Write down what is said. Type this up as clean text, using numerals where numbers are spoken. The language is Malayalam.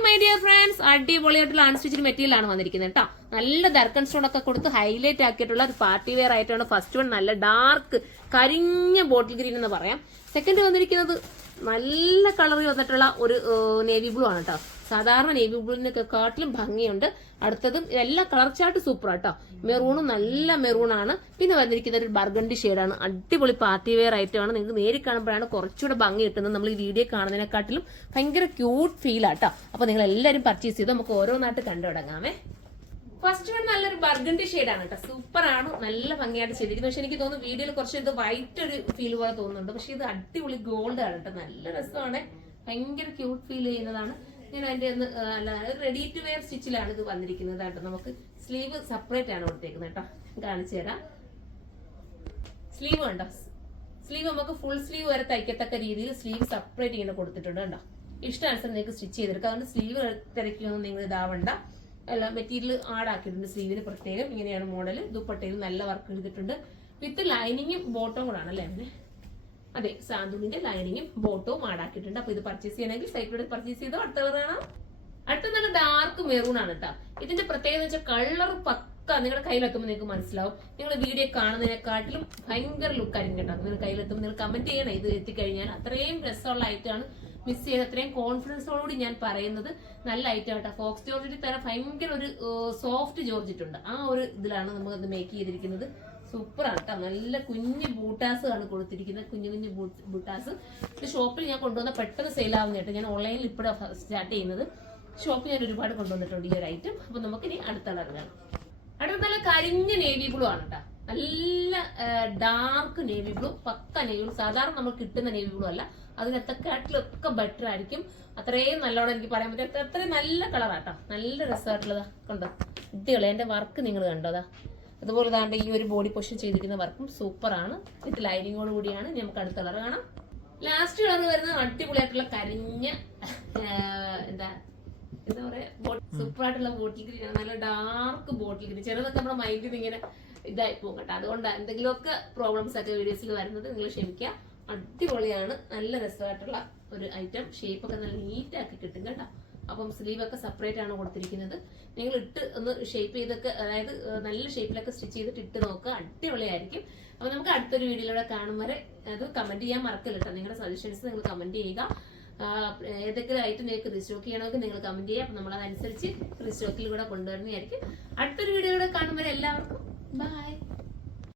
മൈ ഡിയർ ഫ്രണ്ട്സ്, അടിപൊളിയായിട്ടുള്ള അൺസ്റ്റിച്ചിങ് മെറ്റീരിയൽ ആണ് വന്നിരിക്കുന്നത് കേട്ടോ. നല്ല ദർക്കൺ സ്റ്റോൺ ഒക്കെ കൊടുത്ത് ഹൈലൈറ്റ് ആക്കിയിട്ടുള്ള ഒരു പാർട്ടി വെയർ ആയിട്ടാണ്. ഫസ്റ്റ് വൺ നല്ല ഡാർക്ക് കരിഞ്ഞ ബോട്ടിൽ ഗ്രീൻ എന്ന് പറയാം. സെക്കൻഡ് വന്നിരിക്കുന്നത് നല്ല കളറിൽ വന്നിട്ടുള്ള ഒരു നേവി ബ്ലൂ ആണ് കേട്ടോ. സാധാരണ നേവി ബ്ലൂവിനൊക്കെ കാട്ടിലും ഭംഗിയുണ്ട്. അടുത്തതും എല്ലാ കളർ ചാർട്ട് സൂപ്പർ ആട്ടോ. മെറൂണും നല്ല മെറൂണാണ്. പിന്നെ വന്നിരിക്കുന്ന ഒരു ബർഗണ്ടി ഷെയ്ഡാണ്. അടിപൊളി പാർട്ടി വെയർ ആയിട്ടാണ്. നിങ്ങൾക്ക് നേരിൽ കാണുമ്പോഴാണ് കുറച്ചുകൂടെ ഭംഗി കിട്ടുന്നത്. നമ്മൾ ഈ വീഡിയോ കാണുന്നതിനെക്കാട്ടിലും ഭയങ്കര ക്യൂട്ട് ഫീൽ ആട്ടോ. അപ്പൊ നിങ്ങൾ എല്ലാവരും പർച്ചേസ് ചെയ്ത് നമുക്ക് ഓരോന്നായിട്ട് കണ്ടു തുടങ്ങാമേ. ഫസ്റ്റ് വൺ നല്ലൊരു ബർഗണ്ടി ഷെയ്ഡാണ് കേട്ടോ. സൂപ്പർ ആണ്, നല്ല ഭംഗിയായിട്ട് ചെയ്തിരിക്കുന്നത്. പക്ഷെ എനിക്ക് തോന്നുന്നു വീഡിയോയിൽ കുറച്ച് ഇത് വൈറ്റ് ഒരു ഫീൽ പോലെ തോന്നുന്നുണ്ട്. പക്ഷെ ഇത് അടിപൊളി ഗോൾഡ് ആണ് കേട്ടോ. നല്ല രസമാണ്, ഭയങ്കര ക്യൂട്ട് ഫീൽ ചെയ്യുന്നതാണ്. ഞാൻ അതിന്റെ ഒന്ന് റെഡി ടു വെയർ സ്റ്റിച്ചിലാണ് ഇത് വന്നിരിക്കുന്നത് കേട്ടോ. നമുക്ക് സ്ലീവ് സെപ്പറേറ്റ് ആണ് കൊടുത്തേക്കുന്നത് കേട്ടോ. കാണിച്ചു തരാം. സ്ലീവ് കണ്ടോ, സ്ലീവ് നമുക്ക് ഫുൾ സ്ലീവ് വരെ തയ്ക്കത്തക്ക രീതിയിൽ സ്ലീവ് സെപ്പറേറ്റ് ഇങ്ങനെ കൊടുത്തിട്ടുണ്ട് കേട്ടോ. ഇഷ്ടാനുസരണം നിങ്ങൾക്ക് സ്റ്റിച്ച് ചെയ്തെടുക്കാം. അതുകൊണ്ട് സ്ലീവ് തിരക്കൊന്നും നിങ്ങൾ ഇതാവണ്ട. അല്ല, മെറ്റീരിയൽ ആഡാക്കിയിട്ടുണ്ട് സ്ലീവിന് പ്രത്യേകം. ഇങ്ങനെയാണ് മോഡൽ. ദുപ്പട്ടയിൽ നല്ല വർക്ക് ചെയ്തിട്ടുണ്ട്. വിത്ത് ലൈനിങ്ങും ബോട്ടവും കൂടാണ് അല്ലേ? അതെ, സാന്തുണിന്റെ ലൈനിങ്ങും ബോട്ടവും ആഡാക്കിയിട്ടുണ്ട്. അപ്പൊ ഇത് പർച്ചേസ് ചെയ്യണമെങ്കിൽ സൈറ്റിലൂടെ പർച്ചേസ് ചെയ്തോ. അടുത്ത കളർ കാണാം. അടുത്ത നല്ല ഡാർക്ക് മെറൂൺ ആണ് കേട്ടോ. ഇതിന്റെ പ്രത്യേകത എന്ന് വെച്ചാൽ കളർ പക്ക നിങ്ങളുടെ കയ്യിലെത്തുമ്പോൾ നിങ്ങൾക്ക് മനസ്സിലാവും. നിങ്ങൾ വീഡിയോ കാണുന്നതിനെക്കാട്ടിലും ഭയങ്കര ലുക്ക് ആയിരിക്കും കേട്ടോ. നിങ്ങൾ കയ്യിലെത്തുമ്പോൾ നിങ്ങൾ കമന്റ് ചെയ്യണം. ഇത് എത്തിക്കഴിഞ്ഞാൽ അത്രയും രസമുള്ള ഐറ്റമാണ്. മിസ് ചെയ്ത് അത്രയും കോൺഫിഡൻസോടുകൂടി ഞാൻ പറയുന്നത്. നല്ല ഐറ്റം കേട്ടോ. ഫോക്സ് ജോർജറ്റ് തന്നെ ഭയങ്കര ഒരു സോഫ്റ്റ് ജോർജറ്റ് ഉണ്ട്. ആ ഒരു ഇതിലാണ് നമ്മൾ ഇത് മേക്ക് ചെയ്തിരിക്കുന്നത്. സൂപ്പറാണ് കേട്ടോ. നല്ല കുഞ്ഞു ബൂട്ടാസ് ആണ് കൊടുത്തിരിക്കുന്നത്. കുഞ്ഞു കുഞ്ഞു ബൂട്ടാസ്. ഇത് ഷോപ്പിൽ ഞാൻ കൊണ്ടുവന്ന പെട്ടെന്ന് സെയിൽ ആവുന്ന കേട്ടോ. ഞാൻ ഓൺലൈനിൽ ഇപ്പോഴാണ് സ്റ്റാർട്ട് ചെയ്യുന്നത്. ഷോപ്പിൽ ഞാൻ ഒരുപാട് കൊണ്ടുവന്നിട്ടുണ്ട് ഈ ഒരു ഐറ്റം. അപ്പൊ നമുക്ക് ഇനി അടുത്ത കളർ കാണാം. അടുത്ത നല്ല കരിഞ്ഞ നേവി ബ്ലൂ ആണ് കേട്ടോ. നല്ല ഡാർക്ക് നേവി ബ്ലൂ, പക്ക നേവി ബ്ലൂ. സാധാരണ നമ്മൾ കിട്ടുന്ന നേവി ബ്ലൂ അല്ല, അതിനെത്തക്കാട്ടിലൊക്കെ ബെറ്റർ ആയിരിക്കും. അത്രയും നല്ലോണം എനിക്ക് പറയാൻ പറ്റും. അത്രയും നല്ല കളറാട്ടോ. നല്ല രസമായിട്ടുള്ളതാ. കണ്ടോ ഇതുകളെ എന്റെ വർക്ക് നിങ്ങൾ കണ്ടോതാ. അതുപോലെ താണ്ട് ഈ ഒരു ബോഡി പൊസിഷൻ ചെയ്തിരിക്കുന്ന വർക്കും സൂപ്പർ ആണ്. വിത്ത് ലൈനിങ്ങോട് കൂടിയാണ്. നമുക്ക് അടുത്ത കളർ കാണാം. ലാസ്റ്റ് കളർ വരുന്നത് അടിപൊളിയായിട്ടുള്ള കരിഞ്ഞ എന്താ പറയാ, സൂപ്പർ ആയിട്ടുള്ള ബോട്ടിൽ ഗ്രീൻ ആണ്. നല്ല ഡാർക്ക് ബോട്ടിൽ ഗ്രീൻ. ചിലതൊക്കെ നമ്മുടെ മൈൻഡിൽ ഇങ്ങനെ ഇതായി പോകും കേട്ടോ. അതുകൊണ്ട് എന്തെങ്കിലുമൊക്കെ പ്രോബ്ലംസ് ഒക്കെ വീഡിയോസിൽ വരുന്നത് നിങ്ങൾ ക്ഷമിക്കുക. അടിപൊളിയാണ്, നല്ല രസമായിട്ടുള്ള ഒരു ഐറ്റം. ഷേപ്പ് ഒക്കെ നല്ല നീറ്റ് ആക്കി കിട്ടും കേട്ടോ. അപ്പം സ്ലീവ് ഒക്കെ സെപ്പറേറ്റ് ആണ് കൊടുത്തിരിക്കുന്നത്. നിങ്ങൾ ഇട്ട് ഒന്ന് ഷേപ്പ് ചെയ്തൊക്കെ, അതായത് നല്ല ഷേപ്പിലൊക്കെ സ്റ്റിച്ച് ചെയ്തിട്ട് ഇട്ട് നോക്കുക. അടിപൊളിയായിരിക്കും. അപ്പൊ നമുക്ക് അടുത്തൊരു വീഡിയോയിലൂടെ കാണും വരെ അത് കമന്റ് ചെയ്യാൻ മറക്കില്ല കേട്ടോ. നിങ്ങളുടെ സജഷൻസ് നിങ്ങൾ കമന്റ് ചെയ്യുക. ഏതൊക്കെ ഐറ്റം നിങ്ങൾക്ക് റീസ്റ്റോക്ക് ചെയ്യണമെങ്കിൽ നിങ്ങൾ കമന്റ് ചെയ്യുക. അപ്പൊ നമ്മൾ അതനുസരിച്ച് റീസ്റ്റോക്കിൽ കൂടെ കൊണ്ടുവരുന്നതായിരിക്കും. അടുത്തൊരു വീഡിയോയിലൂടെ കാണും വരെ എല്ലാവർക്കും ബൈ.